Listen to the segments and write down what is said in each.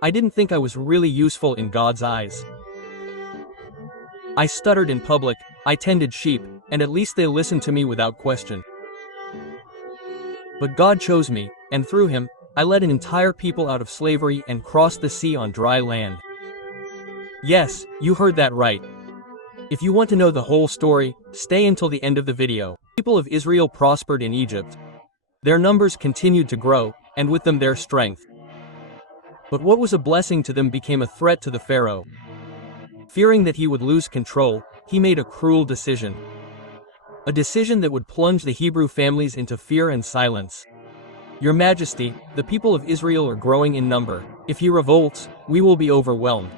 I didn't think I was really useful in God's eyes. I stuttered in public, I tended sheep, and at least they listened to me without question. But God chose me, and through him, I led an entire people out of slavery and crossed the sea on dry land. Yes, you heard that right. If you want to know the whole story, stay until the end of the video. The people of Israel prospered in Egypt. Their numbers continued to grow, and with them their strength. But what was a blessing to them became a threat to the Pharaoh. Fearing that he would lose control, he made a cruel decision. A decision that would plunge the Hebrew families into fear and silence. Your Majesty, the people of Israel are growing in number. If he revolts, we will be overwhelmed.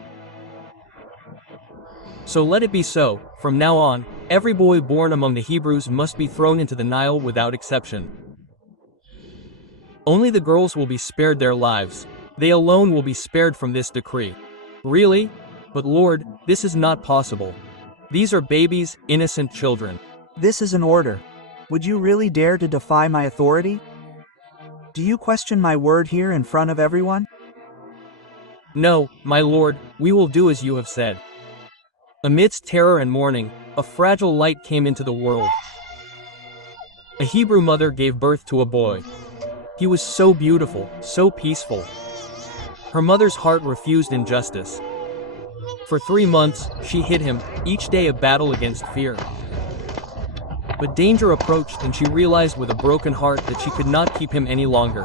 So let it be so. From now on, every boy born among the Hebrews must be thrown into the Nile without exception. Only the girls will be spared their lives. They alone will be spared from this decree. Really? But Lord, this is not possible. These are babies, innocent children. This is an order. Would you really dare to defy my authority? Do you question my word here in front of everyone? No, my lord, we will do as you have said. Amidst terror and mourning, a fragile light came into the world. A Hebrew mother gave birth to a boy. He was so beautiful, so peaceful. Her mother's heart refused injustice. For 3 months, she hid him, each day a battle against fear. But danger approached and she realized with a broken heart that she could not keep him any longer.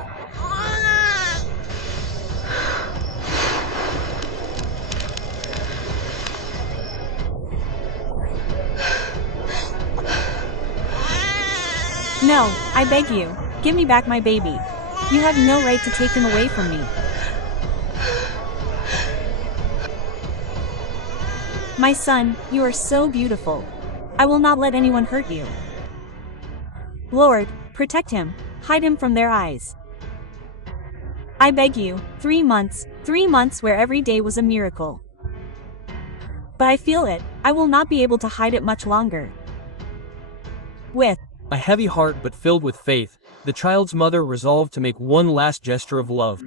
No, I beg you, give me back my baby. You have no right to take him away from me. My son, you are so beautiful. I will not let anyone hurt you. Lord, protect him, hide him from their eyes. I beg you, 3 months where every day was a miracle. But I feel it, I will not be able to hide it much longer. With a heavy heart but filled with faith, the child's mother resolved to make one last gesture of love.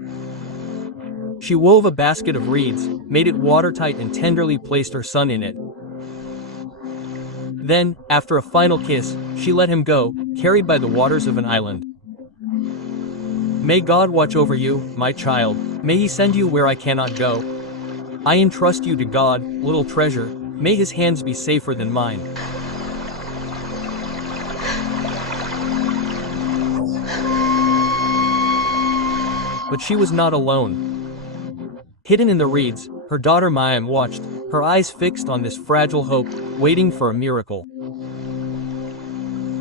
She wove a basket of reeds, made it watertight and tenderly placed her son in it. Then, after a final kiss, she let him go, carried by the waters of an island. May God watch over you, my child. May he send you where I cannot go. I entrust you to God, little treasure. May his hands be safer than mine. But she was not alone. Hidden in the reeds, her daughter Mayim watched, her eyes fixed on this fragile hope, waiting for a miracle.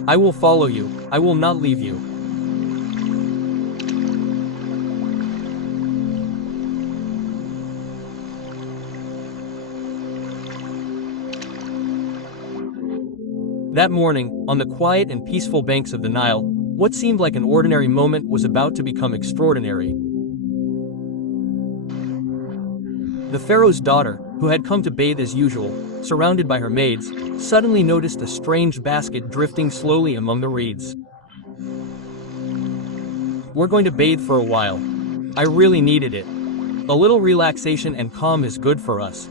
I will follow you, I will not leave you. That morning, on the quiet and peaceful banks of the Nile, what seemed like an ordinary moment was about to become extraordinary. The pharaoh's daughter, who had come to bathe as usual, surrounded by her maids, suddenly noticed a strange basket drifting slowly among the reeds. We're going to bathe for a while. I really needed it. A little relaxation and calm is good for us.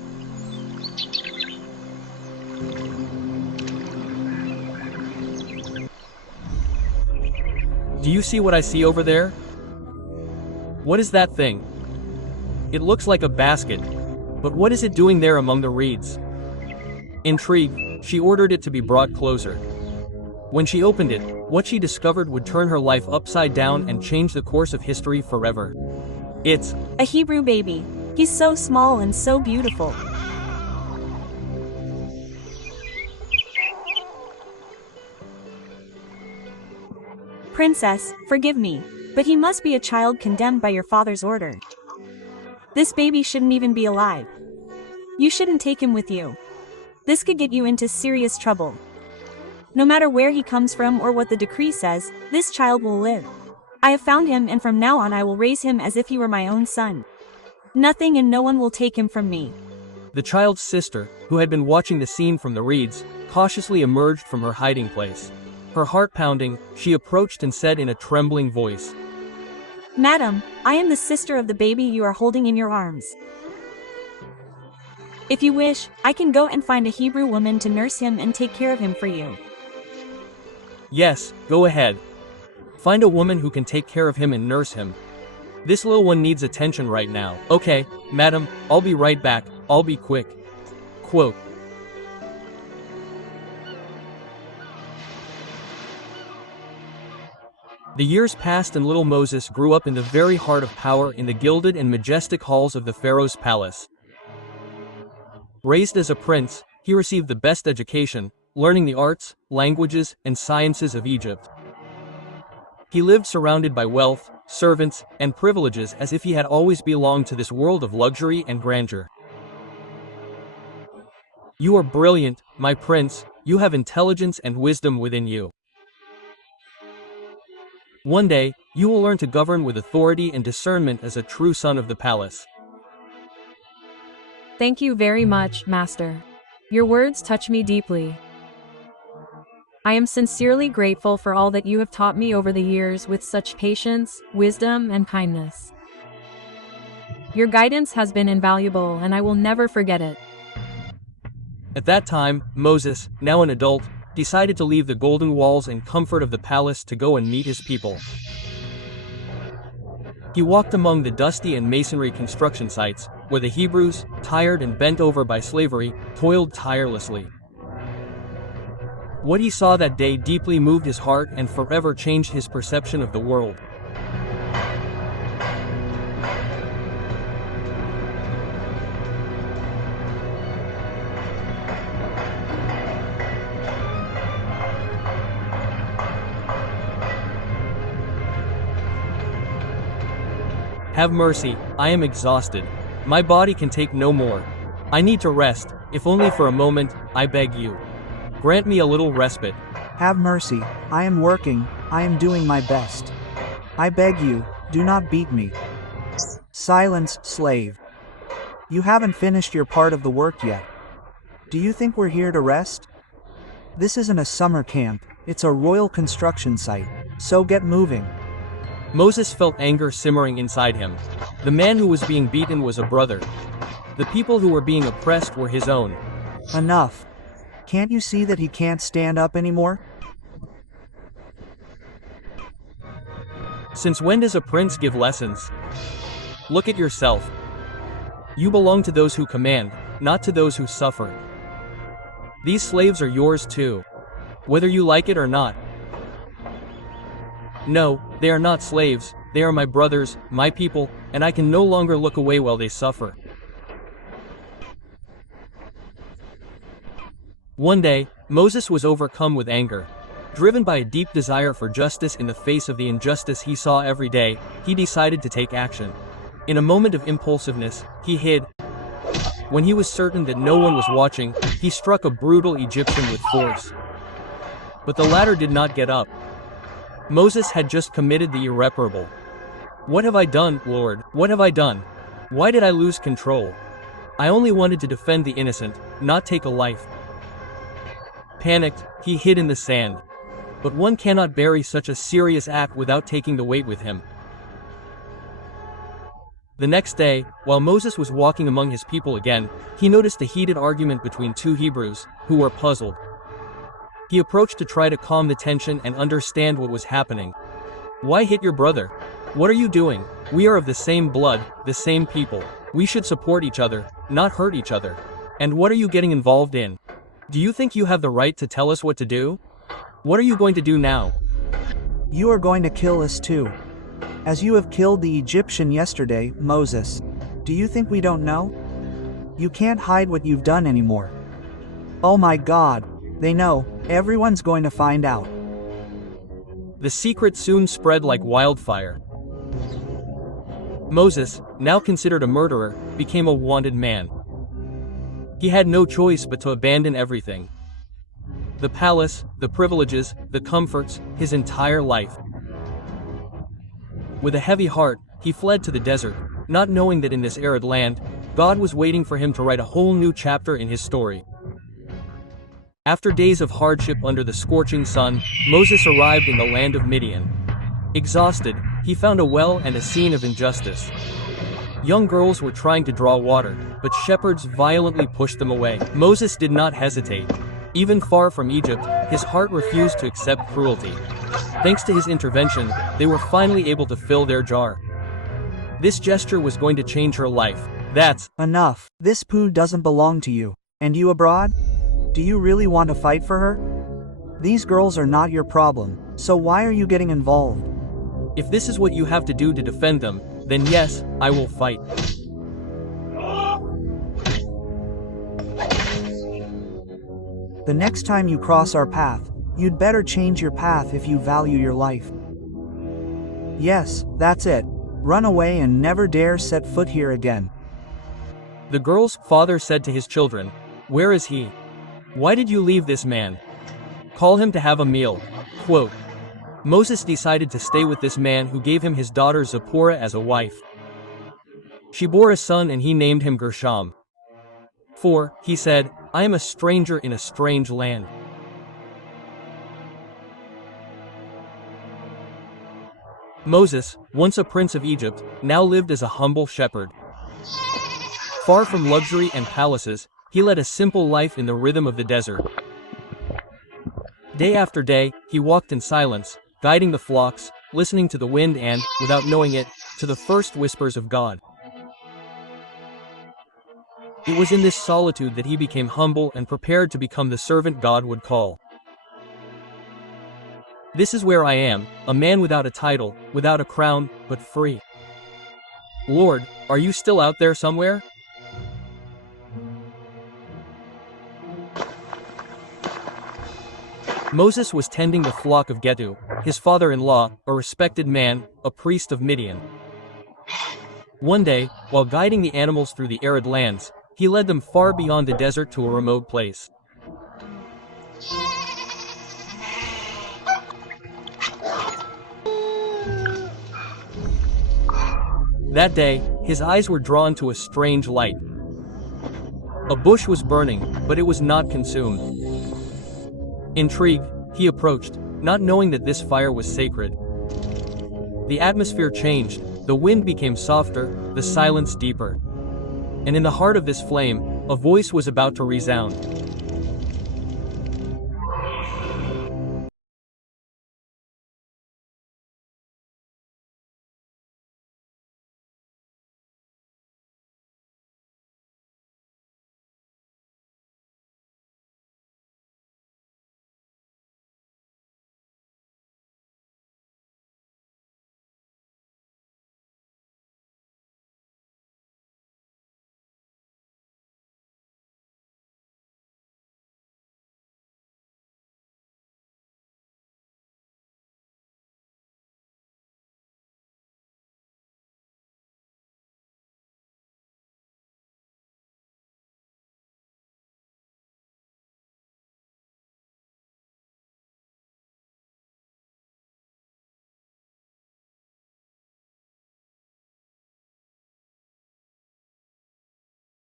Do you see what I see over there? What is that thing? It looks like a basket, but what is it doing there among the reeds? Intrigued, she ordered it to be brought closer. When she opened it, what she discovered would turn her life upside down and change the course of history forever. It's a Hebrew baby. He's so small and so beautiful. Princess, forgive me, but he must be a child condemned by your father's order. This baby shouldn't even be alive. You shouldn't take him with you. This could get you into serious trouble. No matter where he comes from or what the decree says, this child will live. I have found him and from now on I will raise him as if he were my own son. Nothing and no one will take him from me. The child's sister, who had been watching the scene from the reeds, cautiously emerged from her hiding place. Her heart pounding, she approached and said in a trembling voice, Madam, I am the sister of the baby you are holding in your arms. If you wish, I can go and find a Hebrew woman to nurse him and take care of him for you. Yes, go ahead. Find a woman who can take care of him and nurse him. This little one needs attention right now. Okay, madam, I'll be right back, I'll be quick. Quote. The years passed and little Moses grew up in the very heart of power in the gilded and majestic halls of the Pharaoh's palace. Raised as a prince, he received the best education, learning the arts, languages, and sciences of Egypt. He lived surrounded by wealth, servants, and privileges as if he had always belonged to this world of luxury and grandeur. You are brilliant, my prince, you have intelligence and wisdom within you. One day, you will learn to govern with authority and discernment as a true son of the palace. Thank you very much, Master. Your words touch me deeply. I am sincerely grateful for all that you have taught me over the years with such patience, wisdom, and kindness. Your guidance has been invaluable and I will never forget it. At that time, Moses, now an adult, decided to leave the golden walls and comfort of the palace to go and meet his people. He walked among the dusty and masonry construction sites, where the Hebrews, tired and bent over by slavery, toiled tirelessly. What he saw that day deeply moved his heart and forever changed his perception of the world. Have mercy, I am exhausted. My body can take no more. I need to rest, if only for a moment, I beg you. Grant me a little respite. Have mercy, I am working, I am doing my best. I beg you, do not beat me. Silence, slave. You haven't finished your part of the work yet. Do you think we're here to rest? This isn't a summer camp, it's a royal construction site, so get moving. Moses felt anger simmering inside him. The man who was being beaten was a brother. The people who were being oppressed were his own. Enough. Can't you see that he can't stand up anymore? Since when does a prince give lessons? Look at yourself. You belong to those who command, not to those who suffer. These slaves are yours too, whether you like it or not. No, they are not slaves, they are my brothers, my people, and I can no longer look away while they suffer. One day, Moses was overcome with anger. Driven by a deep desire for justice in the face of the injustice he saw every day, he decided to take action. In a moment of impulsiveness, he hid. When he was certain that no one was watching, he struck a brutal Egyptian with force. But the latter did not get up. Moses had just committed the irreparable. What have I done, Lord? What have I done? Why did I lose control? I only wanted to defend the innocent, not take a life. Panicked, he hid in the sand. But one cannot bury such a serious act without taking the weight with him. The next day, while Moses was walking among his people again, he noticed a heated argument between two Hebrews, who were puzzled. He approached to try to calm the tension and understand what was happening. Why hit your brother? What are you doing? We are of the same blood, the same people. We should support each other, not hurt each other. And what are you getting involved in? Do you think you have the right to tell us what to do? What are you going to do now? You are going to kill us too. As you have killed the Egyptian yesterday, Moses. Do you think we don't know? You can't hide what you've done anymore. Oh my God, they know, everyone's going to find out. The secret soon spread like wildfire. Moses, now considered a murderer, became a wanted man. He had no choice but to abandon everything. The palace, the privileges, the comforts, his entire life. With a heavy heart, he fled to the desert, not knowing that in this arid land, God was waiting for him to write a whole new chapter in his story. After days of hardship under the scorching sun, Moses arrived in the land of Midian. Exhausted, He found a well and a scene of injustice. Young girls were trying to draw water, but shepherds violently pushed them away. Moses did not hesitate. Even far from Egypt, his heart refused to accept cruelty. Thanks to his intervention, they were finally able to fill their jar. This gesture was going to change her life. That's Enough. This poo doesn't belong to you. And you abroad? Do you really want to fight for her? These girls are not your problem, so why are you getting involved? If this is what you have to do to defend them, then yes, I will fight. The next time you cross our path, you'd better change your path if you value your life. Yes, that's it. Run away and never dare set foot here again. The girl's father said to his children, "Where is he? Why did you leave this man? Call him to have a meal." Quote, Moses decided to stay with this man who gave him his daughter Zipporah as a wife. She bore a son and he named him Gershom. For, he said, I am a stranger in a strange land. Moses, once a prince of Egypt, now lived as a humble shepherd. Far from luxury and palaces, he led a simple life in the rhythm of the desert. Day after day, he walked in silence, guiding the flocks, listening to the wind and, without knowing it, to the first whispers of God. It was in this solitude that he became humble and prepared to become the servant God would call. This is where I am, a man without a title, without a crown, but free. Lord, are you still out there somewhere? Moses was tending the flock of Gethu, his father-in-law, a respected man, a priest of Midian. One day, while guiding the animals through the arid lands, he led them far beyond the desert to a remote place. That day, his eyes were drawn to a strange light. A bush was burning, but it was not consumed. Intrigued, he approached, not knowing that this fire was sacred. The atmosphere changed, the wind became softer, the silence deeper. And in the heart of this flame, a voice was about to resound.